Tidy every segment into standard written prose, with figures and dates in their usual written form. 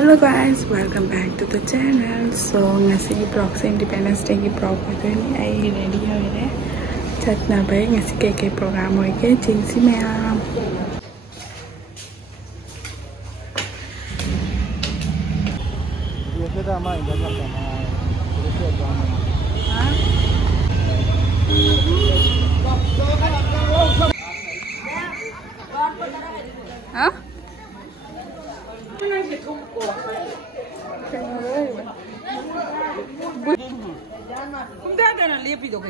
Hello guys, welcome back to the channel. So ngasi Proxy Independence Day ki prog ko ni ai ready ho re chat na bai ngasi ke program hoy ke jinsi ma'am ये तो हमारा इधर का है हाँ không biết đây là liệp gì đâu kì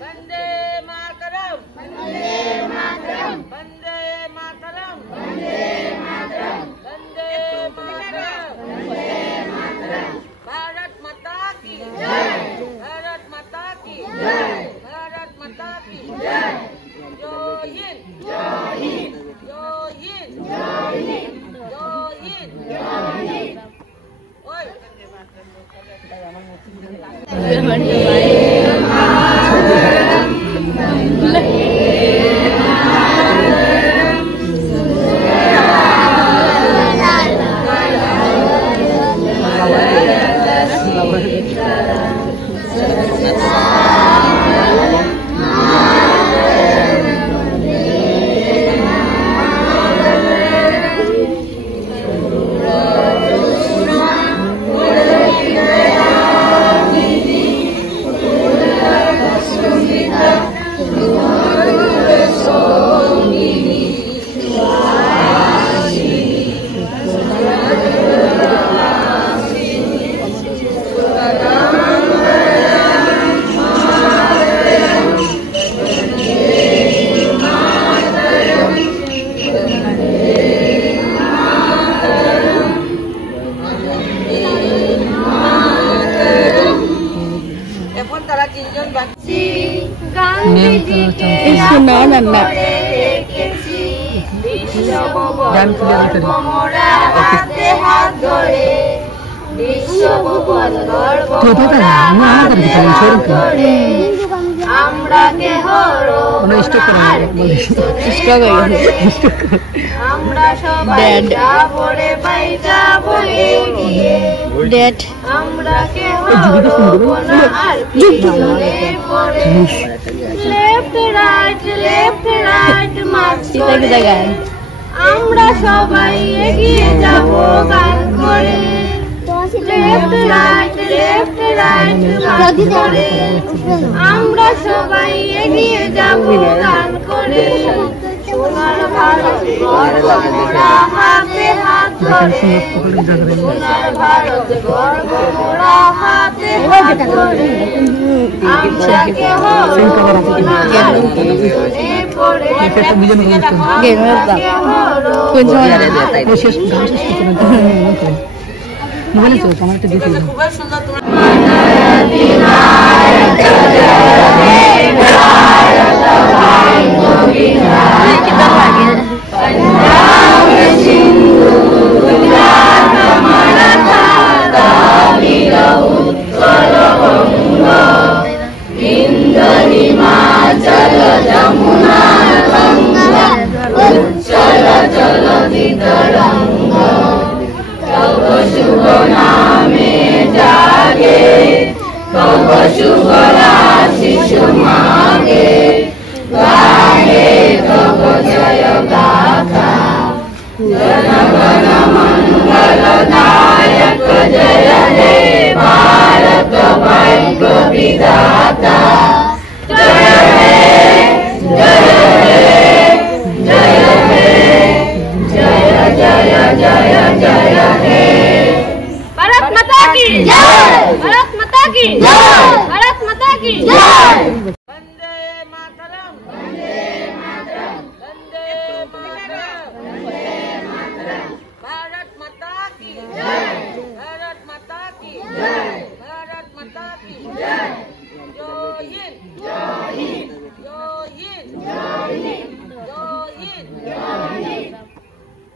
Vande Mataram, Vande Mataram, Vande Mataram, Vande Mataram, Vande Mataram, Vande Mataram. Bharat Mata ki Jai, Bharat Mata ki Jai, Bharat Mata ki Jai. Jai Hind, Jai Hind, Jai Hind, Jai Hind, Jai Hind, Jai Hind. Oi. Isu nana nak. Dan clear tadi. Coba kan, mana tadi kita lihat sorry. Mana stop kan? Stop aja. Dead. Dead. Left right মারছি kita kan. আমরা সবাই এগিয়ে যাব গান করে left right মারছি আমরা সবাই এগিয়ে যাব গান করে সোনার ভারত গর্ব মোরা হাতে হাত ধরে সোনার ভারত গর্ব মোরা হাতে হাত ধরে আমরা কেহ Good